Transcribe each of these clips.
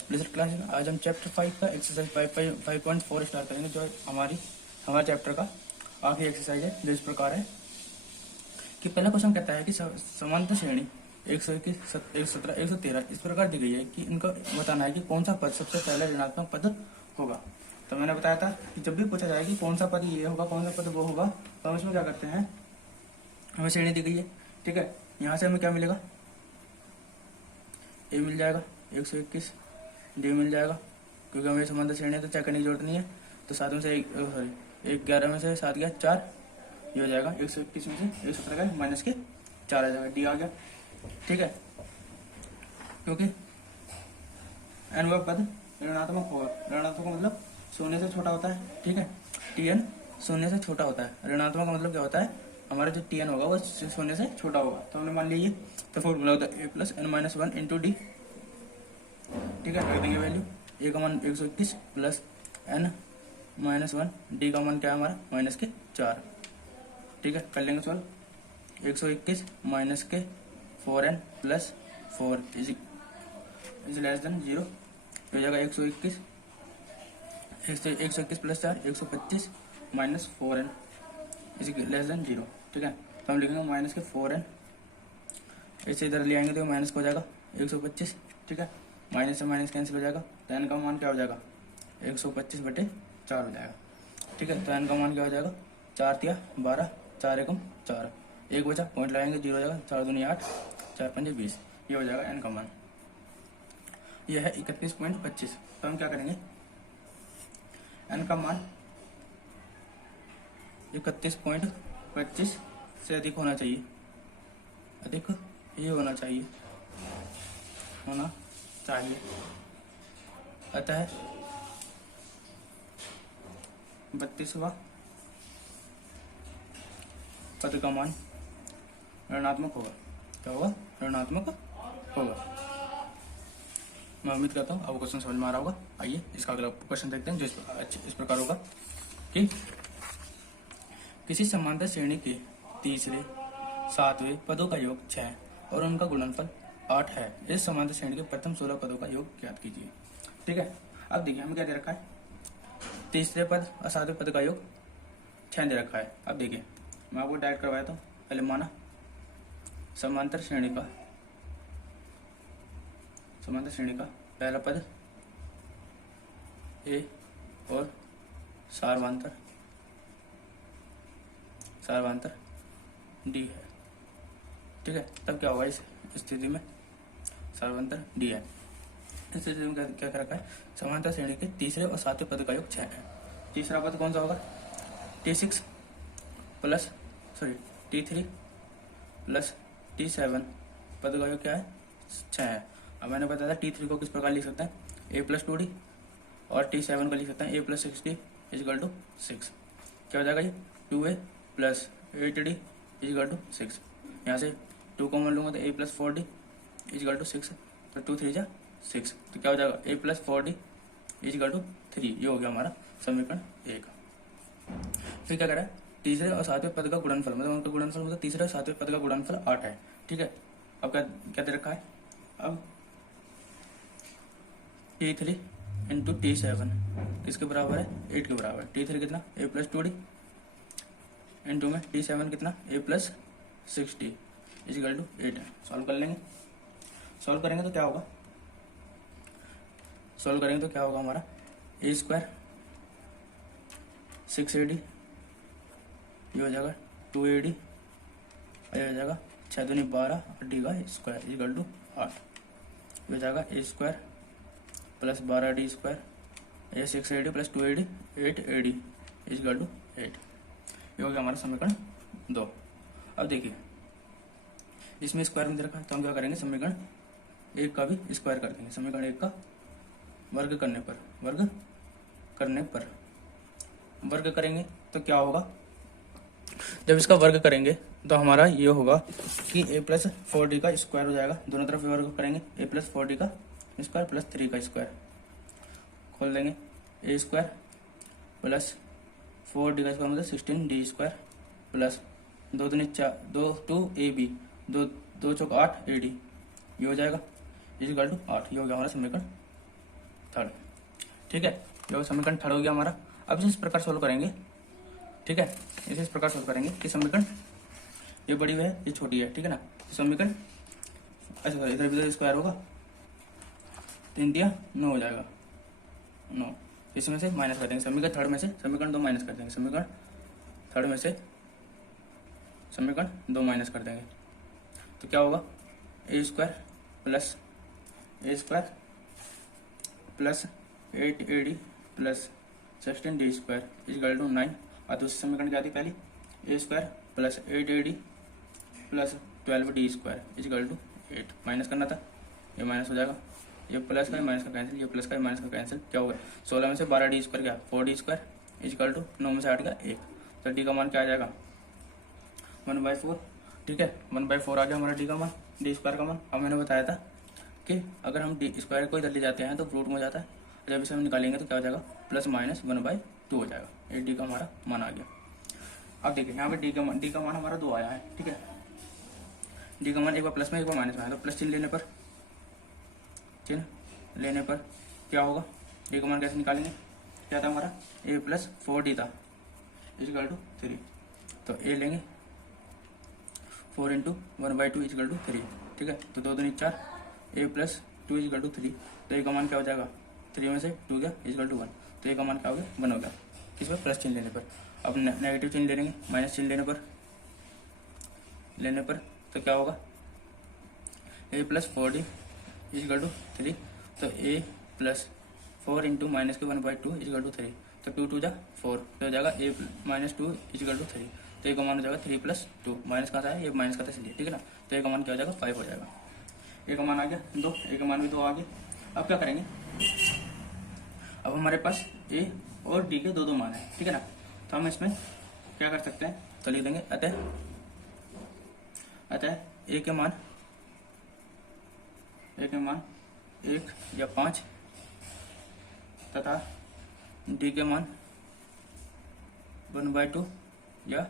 Explicit class में आज हम चैप्टर 5 का एक्सरसाइज 5.4 स्टार्ट करेंगे, जो हमारे चैप्टर का आखिरी एक्सरसाइज है, जो इस प्रकार है कि पहला क्वेश्चन कहता है कि समांतर श्रेणी 121, 117, 113 इस प्रकार दी गई है कि इनको बताना है कि कौन सा पद सबसे पहले ऋणात्मक पद होगा। तो मैंने बताया था कि जब भी पूछा जाए कि कौन सा पद ये होगा, कौन सा पद वो होगा, तो हम इसमें क्या करते हैं, हमें श्रेणी दी गई है, ठीक है। यहाँ से हमें क्या मिलेगा, ए मिल जाएगा 121, डी मिल जाएगा, क्योंकि हमें समांतर श्रेणी है तो चेक करने की जरूरत नहीं है। तो 7 में से 11 में से 7 गया 4, ये हो जाएगा 121 में से 117 का माइनस के 4 आ जाएगा, डी आ गया, ठीक है। क्योंकि एन वह पद ऋणात्मक होगा, ऋणात्मक का मतलब शून्य से छोटा होता है, ठीक है। टी एन शून्य से छोटा होता है, ऋणात्मक का मतलब क्या होता है, हमारा जो टी एन होगा वो शून्य से छोटा होगा। तो हमने मान लिया, तो फॉर्मूला होता है a plus n minus 1 into d, ठीक है। रख देंगे वैल्यू, ए का मान 121 प्लस एन माइनस 1, डी का मान क्या है हमारा माइनस के 4, ठीक है। कर लेंगे सॉल्व, 121 माइनस के 4n plus 4 is less than 0, हो जाएगा 121 plus 4 125 minus 4n is less than 0, ठीक है। तो हम लिखेंगे माइनस के 4n, ऐसे इधर ले आएंगे तो माइनस हो जाएगा 125, ठीक है। माइनस से माइनस कैंसिल हो जाएगा, तो n का मान क्या हो जाएगा 125/4 हो जाएगा, ठीक है। तो n का मान क्या हो जाएगा 4 तिया 12, 4 एकम 4, एक बचा पॉइंट लगाएंगे 0 हो जाएगा, 4 दूनी 8, 4 पंजे 20, ये हो जाएगा n का मान। यह है 31.25। तो हम क्या करेंगे, n का मान 31.25 से अधिक होना चाहिए, अधिक ये होना चाहिए, अतः 32वां पद का मान ऋणात्मक होगा। क्या होगा, ऋणात्मक होगा। मैं उम्मीद करता हूँ अब क्वेश्चन समझ में आ रहा होगा। आइए इसका अगला क्वेश्चन देखते हैं, जो इस प्रकार होगा कि किसी समांतर श्रेणी के तीसरे 7वें पदों का योग 6 और उनका गुणनफल 8 है। इस समांतर श्रेणी के प्रथम 16 पदों का योग ज्ञात कीजिए, ठीक है। अब देखिए हमें क्या दे रखा है, तीसरे पद और 7वें पद का योग 6 दे रखा है। अब देखिए मैं आपको डायरेक्ट करवाया था, पहले माना समांतर श्रेणी का पहला पद ए और सार्वंतर डी है, ठीक है। तब क्या होगा इस स्थिति में, सार्वंतर डी है। इस स्थिति में क्या कर रखा है, समांतर श्रेणी के तीसरे और 7वें पद का योग 6 है। तीसरा पद कौन सा होगा, T6 plus T3 plus T7 पद का योग क्या है 6 है। अब मैंने बताया था T3 को किस प्रकार लिख सकते हैं, a प्लस 2d, और T7 को लिख सकते हैं a plus 6d is equal to 6। क्या हो जाएगा ये 2a plus 8d is equal to 6। यहाँ से 2 कॉमन लूंगा तो a plus 4d is equal to 6, तो 2 3 जा 6, तो क्या हो जाएगा a plus 4d is equal to 3। ये हो गया हमारा समीकरण 1। फिर क्या करें, तीसरे और 7वें पद का गुणनफल, मतलब उनका गुणनफल मतलब तीसरे और 7वें पद का गुणनफल 8 है, ठीक है। अब क्या दे रखा है, अब T3 इंटू T7 किसके बराबर है, 8 के बराबर है। T3 कितना a प्लस 2d इंटू में T7 कितना a plus 6d is equal to 8 है। सॉल्व कर लेंगे, सॉल्व करेंगे तो क्या होगा हमारा a स्क्वायर 6ad, ये हो जाएगा 2ad, ये हो जाएगा 6 दूनी 12 और डी का स्क्वायर इजकल टू 8, ये हो जाएगा a square plus 12d square, ये 6ad plus 2ad 8ad is equal to 8। ये हो गया हमारा समीकरण 2। अब देखिए इसमें स्क्वायर में दे रखा है, तो हम क्या करेंगे, समीकरण 1 का भी स्क्वायर कर देंगे। समीकरण 1 का वर्ग करेंगे तो क्या होगा, जब इसका वर्ग करेंगे तो हमारा ये होगा कि a प्लस 4d का स्क्वायर हो जाएगा, दोनों तरफ वर्ग करेंगे, a प्लस 4d का स्क्वायर प्लस 3 का स्क्वायर, खोल देंगे a स्क्वायर प्लस 4d का स्क्वायर मतलब 16d स्क्वायर प्लस 2 दूनी 4 2ab 2 चौक 8 ad, ये हो जाएगा इजकल टू 8। ये हो गया हमारा समीकरण थर्ड। ठीक है, ये समीकरण थर्ड हो गया हमारा। अब इसे इस प्रकार सोल्व करेंगे। ठीक है, इसे इस प्रकार सोल्व करेंगे कि समीकरण ये बड़ी है ये छोटी है। ठीक है ना, समीकरण अच्छा सॉरी इधर भी स्क्वायर होगा, 3 दिया 9 हो जाएगा, 9 इसमें से माइनस कर देंगे, समीकरण थर्ड में से समीकरण 2 माइनस कर देंगे, समीकरण थर्ड में से समीकरण 2 माइनस कर देंगे तो क्या होगा, a square plus 8 AD plus 16D square equal to 9। और दूसरी समीकरण क्या थी पहली, a square plus 8 AD plus 12D square equal to 8। Minus करना था, ये माइनस हो जाएगा, ये प्लस का माइनस का कैंसिल, ये प्लस का माइनस का कैंसिल, क्या होगा 16 में से 12D स्क्वायर क्या 4D स्क्वायर इक्वल टू 9 में से 8 का 1। तो डी का मान क्या आ जाएगा 1/4। ठीक है, 1/4 आ गया हमारा डी का मान, डी स्क्वायर का मान। अब मैंने बताया था कि अगर हम डी स्क्वायर को इधर ले जाते हैं तो रूट में हो जाता है, जब इसे हम निकालेंगे तो क्या हो जाएगा प्लस माइनस 1/2 हो जाएगा। ये डी का हमारा मान आ गया। अब देखिए यहाँ पे डी का मान हमारा 2 आया है। ठीक है, डी का मान एक बार प्लस में एक बार माइनस में आया, तो प्लस चिन्ह लेने पर क्या होगा, डी का मान कैसे निकालेंगे, क्या था हमारा ए प्लस 4D था इक्वल टू 3, तो ए लेंगे 4 इंटू 1/2 इक्वल टू 3। ठीक है, तो 2 दूनी 4, ए प्लस 2 इक्वल टू 3, तो ए का मान क्या हो जाएगा 3 में से 2 गया इक्वल टू 1, तो ए का मान क्या हो गया 1 हो गया। किस पर प्लस चिन्ह लेने पर। अब नेगेटिव चिन्ह ले लेंगे, माइनस चिन्ह लेने पर तो क्या होगा ए प्लस 4D इक्वल टू 3, तो ए प्लस 4 इंटू माइनस के 1/2 इक्वल टू 3, तो 2 2 जा 4, तो हो जाएगा ए माइनस 2 इक्वल टू 3, तो ए का मान हो जाएगा 3 + 2, माइनस कहाँ से है ये माइनस का था इसलिए। ठीक है ना, तो ए का मान क्या हो जाएगा 5 हो जाएगा। ए का मान आ गया 2, ए का मान भी 2 आ गया। अब क्या करेंगे, अब हमारे पास ए और डी के 2 मान है। ठीक है ना, तो हम इसमें क्या कर सकते हैं, तो लिख देंगे अतः ए के मान 1 या 5 तथा डी के मान 1/2 या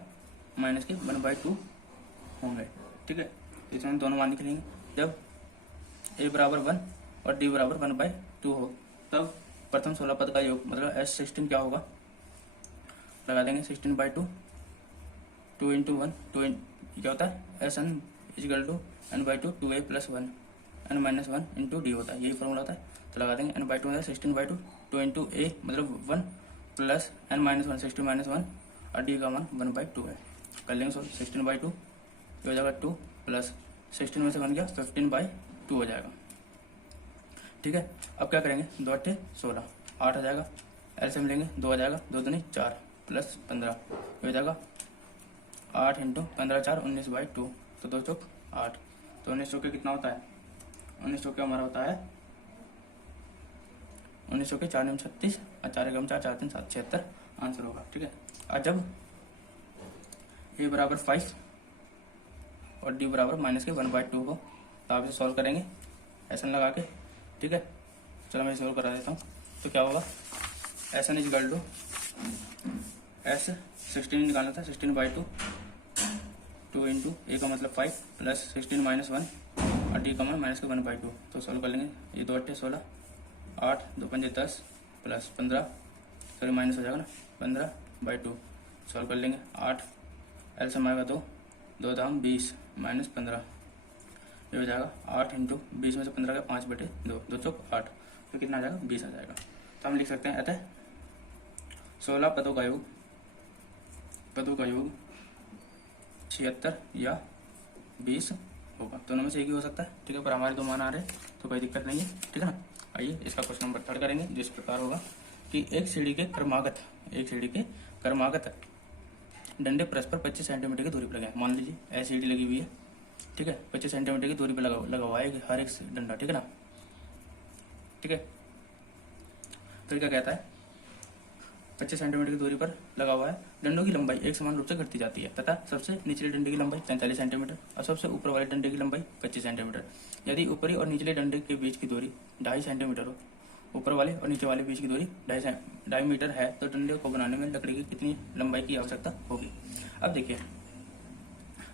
माइनस के 1/2 होंगे। ठीक है, इसमें दोनों मान निकलेंगे। जब ए बराबर 1 और डी बराबर 1/2 हो तब प्रथम 16 पद का योग मतलब S16 क्या होगा, लगा देंगे 16/2, 2 इंटू 1 क्या होता है SN equal to n/2 2a + 1 n-1 into d होता है, यही फॉर्मूला होता है। तो लगा देंगे n/2 होता है 16/2, 2 इंटू a मतलब 1 प्लस n-1 16 - 1 और डी का मान 1/2 है। कर लेंगे 16/2 हो जाएगा 2 प्लस 16 में से 1 गया 15/2 हो जाएगा। ठीक है, अब क्या करेंगे 2 8 16 8 आ जाएगा, एलसीएम लेंगे 2 आ जाएगा, 2 दूनी 4 प्लस 15 हो जाएगा 8 इंटू 15 4 19/2, तो 2 चौक 8, तो 19 चौके कितना होता है 19 चौके हमारा होता है 19 चौके 4 × 36 और 4 × 4 4 3 7 76 आंसर होगा। ठीक है, और जब ए बराबर 5 और डी बराबर माइनस के 1/2 हो तो आप इसे सॉल्व करेंगे एस एन लगा के। ठीक है, चलो मैं सॉल्व करा देता हूँ। तो क्या होगा S N equal to S16 निकालना था 16/2, 2 इंटू ए का मतलब 5 प्लस 16 - 1 और डी का मान माइनस के 1/2, तो सॉल्व कर लेंगे। ये 2 8 16 8 2 5 10 प्लस 15 सॉरी माइनस हो जाएगा ना 15/2, सॉल्व कर लेंगे 8 एलसीएम आएगा 2 2 दाम 20 माइनस 15, ये हो जाएगा 8 इंटू 20 में से 15 का 5/2 2 चौक 8, तो कितना आ जाएगा 20 आ जाएगा। तो हम लिख सकते हैं अतः 16 पदों का योग 76 या 20 होगा, दोनों में से एक ही हो सकता है। ठीक है, पर हमारे 2 मान आ रहे हैं तो कोई दिक्कत नहीं है। ठीक है ना, आइए इसका क्वेश्चन नंबर 3 करेंगे, जिस प्रकार होगा कि एक सीढ़ी के क्रमागत डंडे परस्पर 25 सेंटीमीटर की दूरी पर लगे हैं। मान लीजिए ऐसी सीढ़ी लगी हुई है। ठीक है, 25 सेंटीमीटर की दूरी पर लगा हुआ है हर एक डंडा। ठीक है ना, ठीक है, तो क्या कहता है 25 सेंटीमीटर की दूरी पर लगा हुआ है, डंडों की लंबाई एक समान रूप से घटती जाती है तथा सबसे निचले डंडे की लंबाई 43 सेंटीमीटर और सबसे ऊपर वाले डंडे की लंबाई 25 सेंटीमीटर। यदि ऊपरी और निचले डंडे के बीच की दूरी 2.5 सेंटीमीटर हो, ऊपर वाले और नीचे वाले बीच की दूरी 2.5 मीटर है, तो डंडे को बनाने में लकड़ी की कितनी लंबाई की आवश्यकता होगी। अब देखिए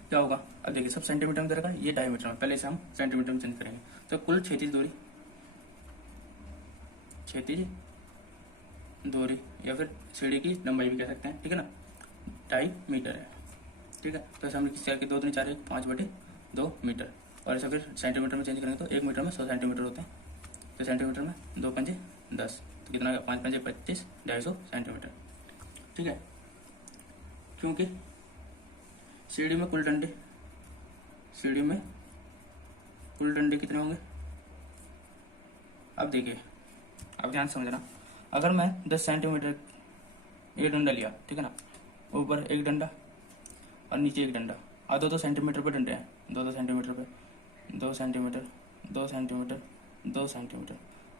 क्या होगा, अब देखिए सब सेंटीमीटर में दे रखा है, ये डायमीटर में, पहले से हम सेंटीमीटर में चेंज करेंगे। तो कुल क्षैतिज क्षैतिज दूरी या फिर सीढ़ी की लंबाई भी कह सकते हैं, ठीक है ना, 2.5 मीटर है, ठीक है। तो ऐसे हम किसी के 2 3 4 1 5/2 मीटर, और ऐसा फिर सेंटीमीटर में चेंज करेंगे तो 1 मीटर में 100 सेंटीमीटर होते हैं, तो सेंटीमीटर में 2 पंजे 10, तो कितना हो गया 5 पंजे 25, 250 सेंटीमीटर, ठीक है। क्योंकि सीढ़ी में कुल डंडे कितने होंगे, अब देखिए, अब ध्यान से समझना, अगर मैं 10 सेंटीमीटर ये डंडा लिया, ठीक है ना, ऊपर एक डंडा और नीचे एक डंडा, और 2 सेंटीमीटर पे डंडे हैं, 2 सेंटीमीटर पे, 2 सेंटीमीटर 2 सेंटीमीटर 2 सेंटीमीटर,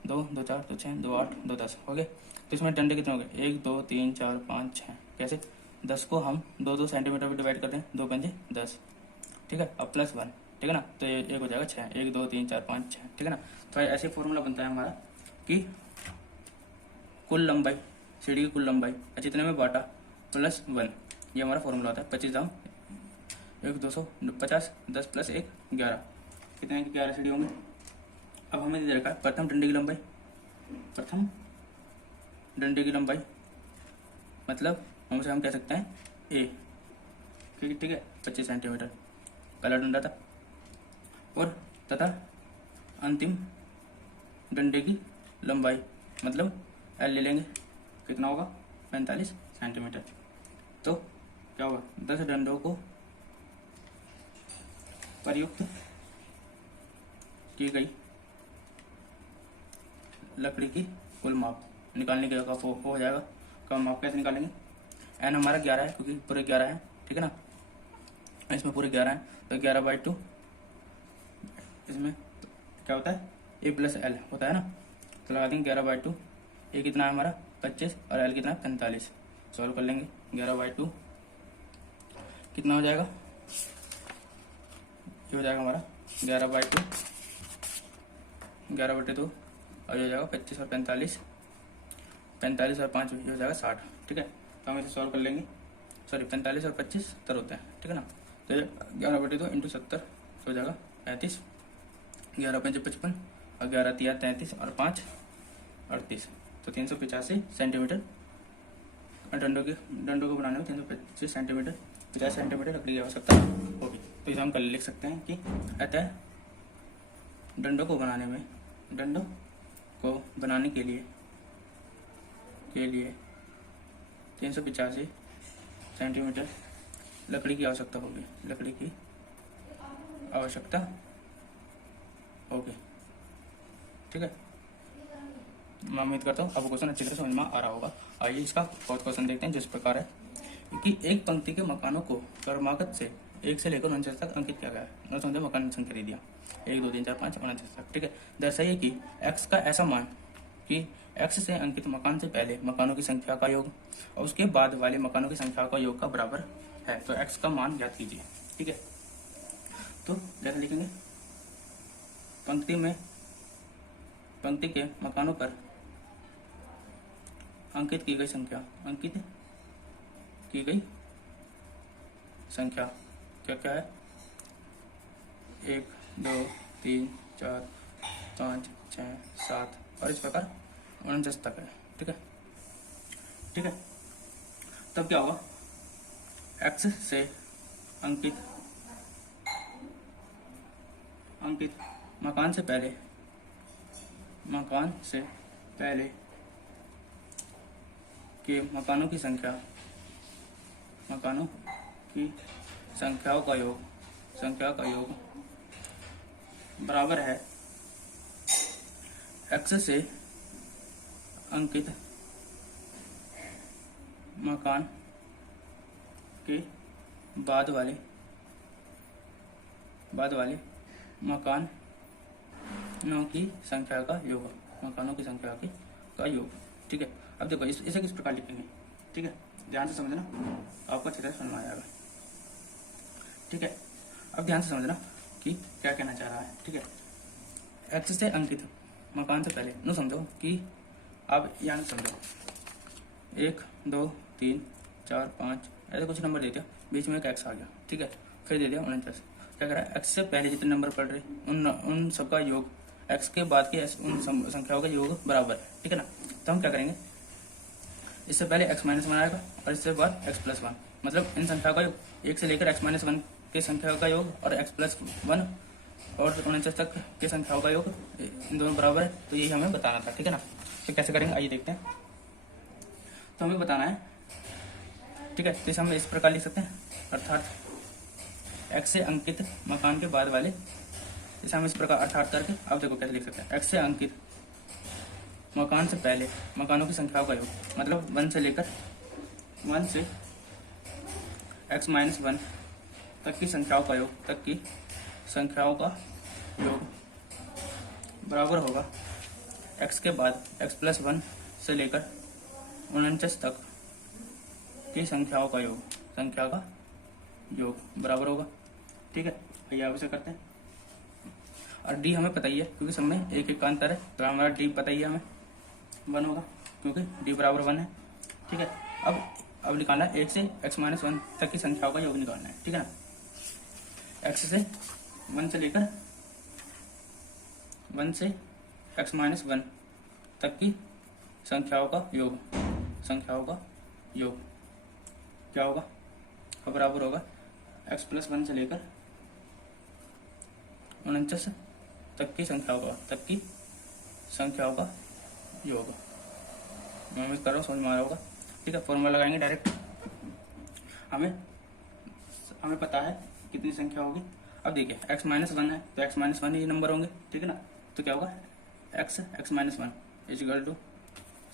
2 2 4 2 6 2 8 2 10 हो गए। तो इसमें डंडे कितने हो गए, 1 2 3 4 5 6, कैसे, 10 को हम 2 सेंटीमीटर पे डिवाइड करते हैं, 2 पंजे 10, ठीक है, और +1, ठीक है ना, तो ये एक हो जाएगा 6, 1 2 3 4 5 6, ठीक है ना। तो ऐसे फॉर्मूला बनता है हमारा कि कुल लंबाई, सीढ़ी की कुल लंबाई जितने में बांटा +1, ये हमारा फॉर्मूला होता है। 25 दाम 1 250, 10 + 1 11, कितने की 11 सीढ़ी होंगे। अब हमें दे रखा है प्रथम डंडे की लंबाई, मतलब हम कह सकते हैं ए, ठीक है, 25 सेंटीमीटर पहला डंडा था, और तथा अंतिम डंडे की लंबाई मतलब एल ले लेंगे, कितना होगा 45 सेंटीमीटर। तो क्या होगा, 10 डंडों को प्रयुक्त की गई लकड़ी की कुल माप निकालने के हो जाएगा। कम माप कैसे निकालेंगे, एन हमारा 11 है क्योंकि पूरे 11 है, ठीक है ना, इसमें पूरे 11 है, तो 11/2, इसमें क्या होता है ए + एल होता है ना, तो लगा देंगे 11/2, ए कितना है हमारा 25 और एल कितना है 45, सॉल्व कर लेंगे। 11/2 कितना हो जाएगा, ये हो जाएगा हमारा 11/2 और ये हो जाएगा 25 और 45, 45 और 5 ये हो जाएगा 60, ठीक है। तो हम इसे सॉल्व कर लेंगे, सॉरी 45 और 25 70 होते हैं, ठीक है ना, तो 11/2 × 70 हो जाएगा 35, 11 × 5 = 55 और 11 × 3 = 33 और 5 38, तो 385 सेंटीमीटर। डंडों को बनाने में 325 सेंटीमीटर 50 सेंटीमीटर लकड़ी की आवश्यकता होगी। तो इसे हम कल लिख सकते हैं कि अतः डंडों को बनाने के लिए 385 सेंटीमीटर लकड़ी की आवश्यकता होगी, ठीक है। मैं उम्मीद करता हूँ आपको क्वेश्चन अच्छी तरह समझ में आ रहा होगा। आइए इसका और क्वेश्चन देखते हैं, जिस प्रकार है कि एक पंक्ति के मकानों को क्रमागत से 1 से लेकर 49 तक अंकित किया गया है। न समझे, मकान संख्या दे दिया 1 2 3 4 5 49 तक, ठीक है। दर्शाइए कि x का ऐसा मान कि x से अंकित मकान से पहले मकानों की संख्या का योग और उसके बाद वाले मकानों की संख्या का योग का बराबर है। तो x का मान ज्ञात कीजिए, ठीक है। तो कैसे लिखेंगे, पंक्ति के मकानों पर अंकित की गई संख्या क्या है, 1 2 3 4 5 6 7 और इस प्रकार 49 तक है, ठीक है। तब क्या होगा, x से अंकित मकान से पहले के मकानों की संख्याओं का योग बराबर है x से अंकित मकान के बाद वाले मकानों की संख्या का योग, ठीक है। अब देखो इसे किस प्रकार लिखेंगे, ठीक है, ध्यान से समझना, आपको अच्छी तरह समझ में आ जाएगा, ठीक है। अब ध्यान से समझना कि क्या कहना चाह रहा है, ठीक है। x से अंकित मकान से पहले न समझो कि आप यहाँ समझो 1 2 3 4 5 ऐसे कुछ नंबर दे दिया, बीच में एक x आ गया, ठीक है, फिर दे दिया 49। क्या कह रहा है, x से पहले जितने नंबर पढ़ रहे उन सबका योग x के बाद की उन संख्याओं का योग बराबर है, ठीक है ना। तो हम क्या करेंगे, इससे पहले x माइनस वन आएगा और इससे बाद x प्लस वन, मतलब इन संख्याओं का योग, 1 से लेकर x माइनस वन की संख्या का योग और x प्लस वन और 49 तक की संख्याओं का योग, इन दोनों बराबर है। तो यही हमें बताना था, ठीक है ना। तो कैसे करेंगे आइए देखते हैं। तो हमें बताना है, ठीक है। तो इसे हम इस प्रकार लिख सकते हैं, अर्थात x से अंकित मकान के बाद वाले, इसे हम इस प्रकार अर्थात करके अब देखो कैसे लिख सकते हैं। x से अंकित मकान से पहले मकानों की संख्याओं का योग, मतलब 1 से लेकर 1 से x माइनस वन तक की संख्याओं का योग, बराबर होगा x के बाद x प्लस वन से लेकर 49 तक की संख्याओं का योग बराबर होगा, ठीक है। आइए आप इसे करते हैं। और d हमें पता ही है क्योंकि सब में एक एक का अंतर है, तो हमारा d पता ही है हमें 1 होगा क्योंकि d बराबर 1 है, ठीक है। अब निकालना है 1 से x माइनस वन तक की संख्याओं का योग निकालना है, ठीक है ना। x से 1 से लेकर 1 से x माइनस वन तक की संख्याओं का योग क्या होगा, अब बराबर होगा x प्लस वन से लेकर 49 तक की संख्याओं का योग। मैं कर रहा हूँ, समझ में आ रहा होगा, ठीक है। फॉर्मूला लगाएंगे डायरेक्ट। हमें पता है कितनी संख्या होगी। अब देखिए x माइनस वन है तो x माइनस वन ये नंबर होंगे, ठीक है ना। तो क्या होगा x minus one is equal to,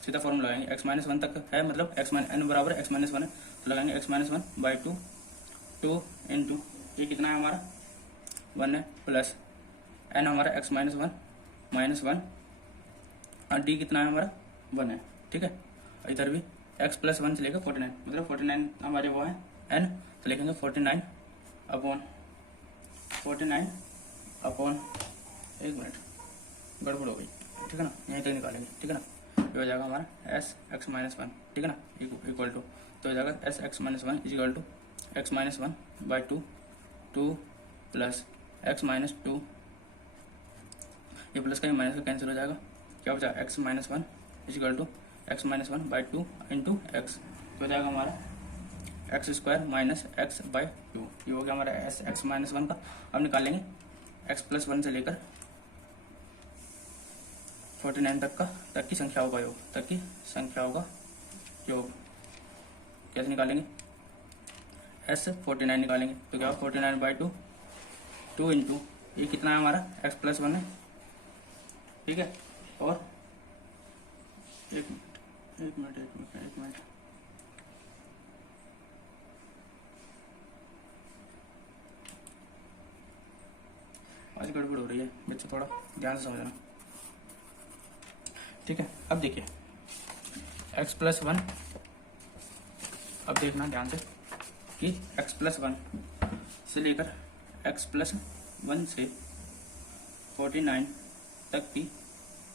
सीधा फॉर्मूला लगाएंगे, x माइनस वन तक है मतलब n बराबर x माइनस वन है, तो लगाएंगे x minus one by two into ये कितना है हमारा 1 है, प्लस n हमारा x माइनस वन और d कितना है हमारा 1 है, ठीक है। इधर भी x प्लस वन से लेकर 49, मतलब 49 हमारे वो है n, तो लिखेंगे 49 अपॉन एक मिनट गड़बड़ हो गई, ठीक है ना, यहीं तक निकालेंगे, ठीक है ना। ये हो जाएगा हमारा एस एक्स माइनस वन, ठीक है ना, इक्वल टू, तो हो जाएगा S x minus one is equal to x minus one by two plus x minus two, ये प्लस का माइनस का कैंसिल हो जाएगा, क्या बचा x minus one is equal to x minus one by two into x, तो हो जाएगा हमारा x square minus x by two, ये हो गया हमारा एस एक्स माइनस वन का। अब निकालेंगे एक्स प्लस वन से लेकर 49 तक की संख्याओं का योग, कैसे निकालेंगे, एस 49 निकालेंगे, तो क्या 49 बाई टू इंटू ये कितना है हमारा एक्स प्लस वन है, ठीक है। और एक मिनट आज गड़बड़ हो रही है बच्चे, थोड़ा ध्यान से समझना, ठीक है। अब देखिए x प्लस वन, अब देखना ध्यान से कि x प्लस वन से लेकर x प्लस वन से 49 तक की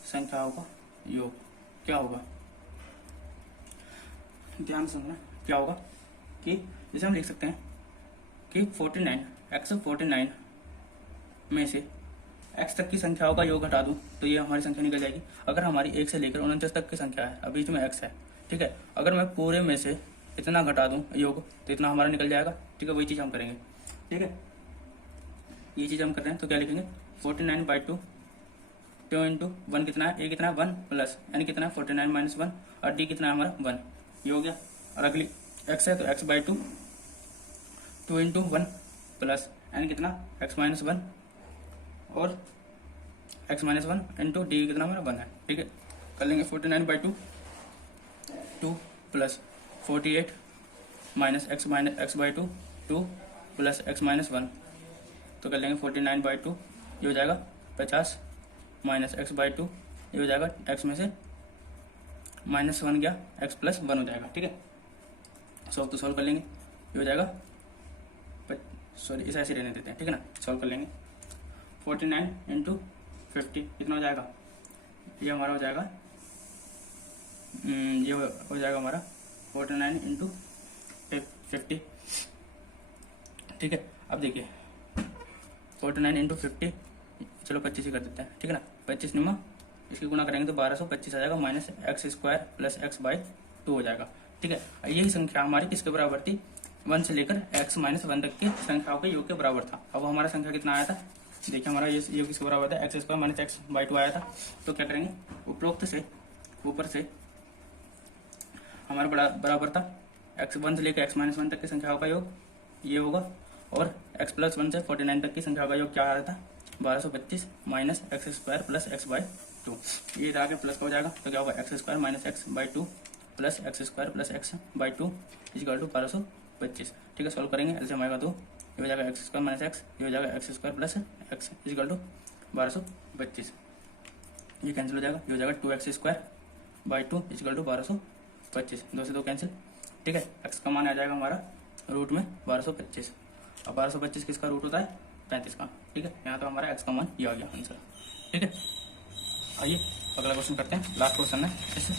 संख्याओं का योग क्या होगा, ध्यान से समझना क्या होगा कि जैसे हम लिख सकते हैं कि 49 में से x तक की संख्याओं का योग घटा दूं तो ये हमारी संख्या निकल जाएगी। अगर हमारी 1 से लेकर 49 तक की संख्या है, अब बीच में x है, ठीक है, अगर मैं पूरे में से इतना घटा दूं योग तो इतना हमारा निकल जाएगा, ठीक है। वही चीज़ हम करेंगे, ठीक है, ये चीज़ हम कर रहे हैं। तो क्या लिखेंगे 49 बाई टू इंटू वन कितना है, ए कितना है 1 प्लस एन कितना है 49 माइनस वन और डी कितना है हमारा 1, ये हो गया। और अगली x है तो x by two into one plus n कितना x माइनस वन और x minus one into d कितना हमारा 1 है, ठीक है। कर लेंगे 49 by two plus 48 minus x by two plus x minus one, तो कर लेंगे 49 बाई टू, ये हो जाएगा 50 माइनस एक्स बाई टू, ये हो जाएगा x में से माइनस वन गया x प्लस वन हो जाएगा, ठीक है। सॉल्व कर लेंगे, ये हो जाएगा, सॉरी इसे ऐसे रहने देते हैं, ठीक है ना। सॉल्व कर लेंगे 49 इंटू 50 कितना हो जाएगा, ये हमारा हो जाएगा, ये हो जाएगा हमारा 49 इंटू 50, ठीक है। अब देखिए 49 इंटू 50, चलो 25 ही कर देते हैं, ठीक है ना। 25 निम्न, इसकी गुणा करेंगे तो 1225 आ जाएगा, minus x square plus x by 2 हो जाएगा। ठीक है, यही संख्या हमारी किसके बराबर थी, 1 से लेकर x माइनस 1 तक की संख्याओं के योग के बराबर था। अब हमारा संख्या कितना आया था, देखिए हमारा ये योग किसके बराबर था, x square minus x by 2 आया था। तो क्या करेंगे, उपरोक्त से ऊपर से हमारा बराबर था x 1 से लेकर x माइनस 1 तक की संख्याओं का योग ये होगा, और x प्लस 1 से 49 तक की संख्याओं का योग क्या आ रहा था, 1225 minus x square plus x by 2। ये आगे प्लस का हो जाएगा, तो क्या होगा, x square minus x by 2 plus x square plus x by 2 equal to 1225। ठीक है, सॉल्व करेंगे, ऐसे आएगा तो ये हो जाएगा एक्स स्क्वायर माइनस एक्स, ये हो जाएगा x square plus x equal to 1225। ये कैंसिल हो जाएगा, ये हो जाएगा 2x square by 2 equal to 1225, 2 से 2 कैंसिल। ठीक है, x का मान आ जाएगा हमारा रूट में 1225, और 1225 किसका रूट होता है, 35 का। ठीक है, यहाँ तो हमारा x का मान ये आ गया आंसर। ठीक है, आइए अगला क्वेश्चन करते हैं, लास्ट क्वेश्चन है इस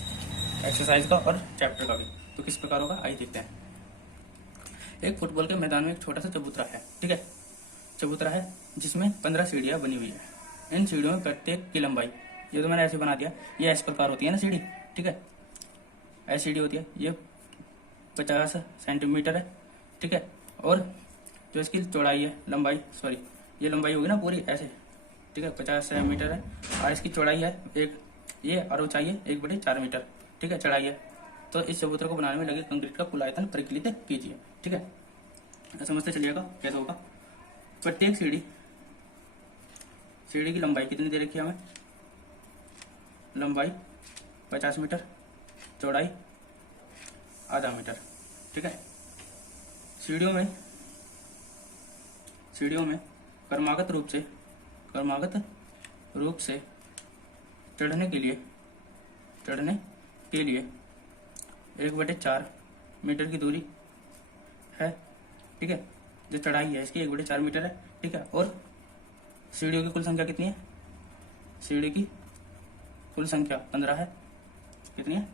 एक्सरसाइज का और चैप्टर का भी। तो किस प्रकार होगा, आइए देखते हैं। एक फुटबॉल के मैदान में एक छोटा सा चबूतरा है। ठीक है, चबूतरा है जिसमें 15 सीढ़ियां बनी हुई है। इन सीढ़ियों में प्रत्येक की लंबाई, ये तो मैंने ऐसे बना दिया, ये इस प्रकार होती है ना सीढ़ी। ठीक है, ऐसी सीढ़ी होती है, ये 50 सेंटीमीटर है। ठीक है, और जो इसकी चौड़ाई है, लंबाई सॉरी ये लंबाई होगी ना पूरी ऐसे। ठीक है, 50 मीटर है, और इसकी चौड़ाई है एक ये, और ऊंचाई है 1/4 मीटर। ठीक है, चढ़ाई है। तो इस चबूतरे को बनाने में लगे कंक्रीट का कुल आयतन परिकलित कीजिए। ठीक है, समझते चलिएगा कैसे होगा। प्रत्येक सीढ़ी की लंबाई कितनी दे रखी है हमें, लंबाई 50 मीटर, चौड़ाई आधा मीटर। ठीक है, सीढ़ियों में क्रमागत रूप से चढ़ने के लिए 1/4 मीटर की दूरी है। ठीक है, जो चढ़ाई है इसकी 1/4 मीटर है। ठीक है, और सीढ़ियों की कुल संख्या कितनी है, सीढ़ी की कुल संख्या 15 है। कितनी है,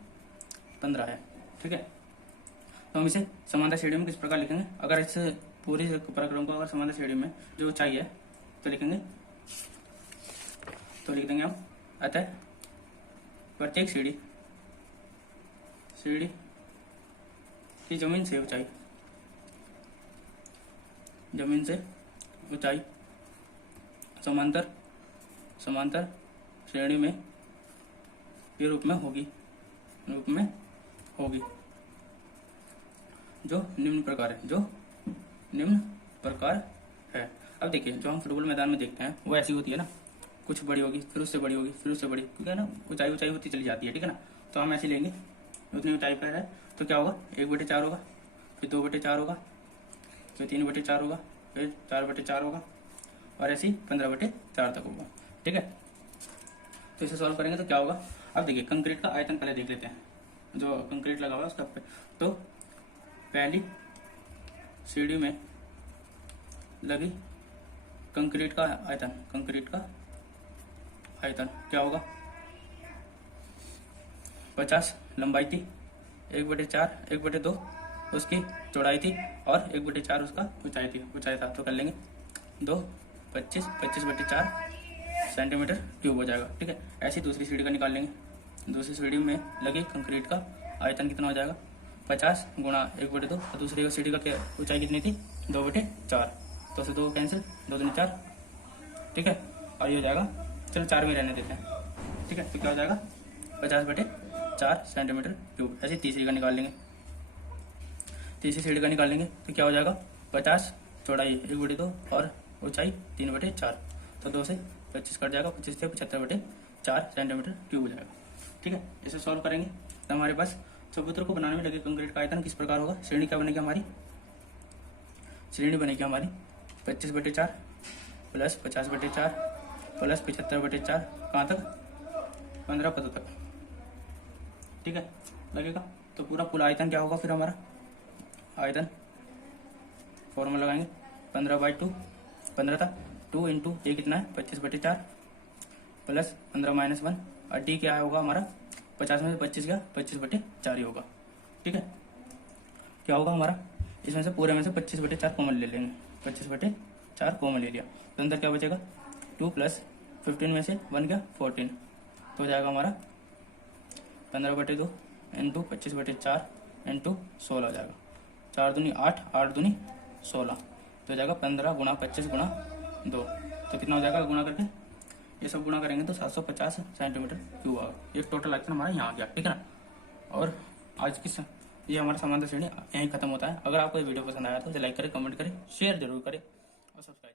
15 है। ठीक है, तो हम इसे समांतर सीढ़ी में किस प्रकार लिखेंगे, अगर इस पूरी प्रक्रम को अगर समांतर सीढ़ी में जो ऊंचाई है तो लिखेंगे, तो लिख देंगे हम, अतः प्रत्येक सीढ़ी की जमीन से ऊंचाई समांतर श्रेणी में के रूप में होगी जो निम्न प्रकार है। अब देखिए, जो हम फुटबॉल मैदान में देखते हैं वो ऐसी होती है ना, कुछ बड़ी होगी, फिर उससे बड़ी होगी, फिर उससे बड़ी, क्योंकि है ना ऊंचाई होती चली जाती है। ठीक है ना, तो हम ऐसे लेंगे, उतनी ऊंचाई पर है तो क्या होगा, 1/4 होगा, फिर 2/4 होगा, फिर 3/4 होगा, फिर 4/4 होगा, और ऐसे ही 15/4 तक होगा। ठीक है, तो इसे सॉल्व करेंगे तो क्या होगा। अब देखिए, कंक्रीट का आयतन पहले देख लेते हैं, जो कंक्रीट लगा हुआ है उसका। तो पहली सीढ़ी में लगी कंक्रीट का आयतन क्या होगा, 50 लंबाई थी, 1/2 उसकी चौड़ाई थी, और 1/4 उसका ऊंचाई था। तो कर लेंगे 2 25/4 सेंटीमीटर क्यूब हो जाएगा। ठीक है, ऐसी दूसरी सीढ़ी का निकाल लेंगे। दूसरी सीढ़ी में लगे कंक्रीट का आयतन कितना हो जाएगा, 50 गुणा 1/2, और दूसरी सीढ़ी का क्या ऊंचाई कितनी थी, 2/4, तो से 2 कैंसिल, 2 दूनी 4। ठीक है, और ये हो जाएगा, चलो 4 में रहने देते हैं। ठीक है, तो क्या हो जाएगा, 50/4 सेंटीमीटर क्यूब। ऐसी तीसरी का निकाल लेंगे, तीसरी सीढ़ी का निकाल लेंगे तो क्या हो जाएगा, 50 चौड़ाई 1/2 और ऊंचाई 3/4, तो 2 से 25 कट जाएगा, 25 से 75/4 सेंटीमीटर क्यूब हो जाएगा। ठीक है, इसे सॉल्व करेंगे तो हमारे पास चबूतरे को बनाने में लगे कंक्रीट का आयतन किस प्रकार होगा। श्रेणी क्या बनेगी हमारी, श्रेणी बनेगी हमारी 25/4 प्लस 50/4 प्लस 75/4, कहाँ तक, 15 पदों तक। ठीक है, लगेगा। तो पूरा कुल आयतन क्या होगा फिर हमारा, आयतन फॉर्मूला लगाएंगे, 15/2, 15 था, 2 इंटू ए कितना है, 25/4 प्लस 15 - 1, और डी क्या होगा हमारा, 50 में से 25 गया, 25/4 ही होगा। ठीक है, क्या होगा हमारा, इसमें से पूरे में से 25/4 कॉमन ले लेंगे, 25/4 कॉमन ले लिया, तो अंदर क्या बचेगा, 2 + 15 में से 1 गया 14, तो हो जाएगा हमारा 15/2 इंटू 25/4 इंटू 16 हो जाएगा। 4 दूनी 8, 8 दूनी 16, तो हो जाएगा 15 गुणा 25 गुणा 2, तो कितना हो जाएगा गुणा करके, ये सब गुणा करेंगे तो 750 सेंटीमीटर क्यूब आएगा। ये टोटल एक्शन हमारा यहाँ आ गया, ठीक है ना। और आज की ये हमारा समांतर श्रेणी यहीं खत्म होता है। अगर आपको ये वीडियो पसंद आया तो इसे लाइक करें, कमेंट करें, शेयर जरूर करें और सब्सक्राइब।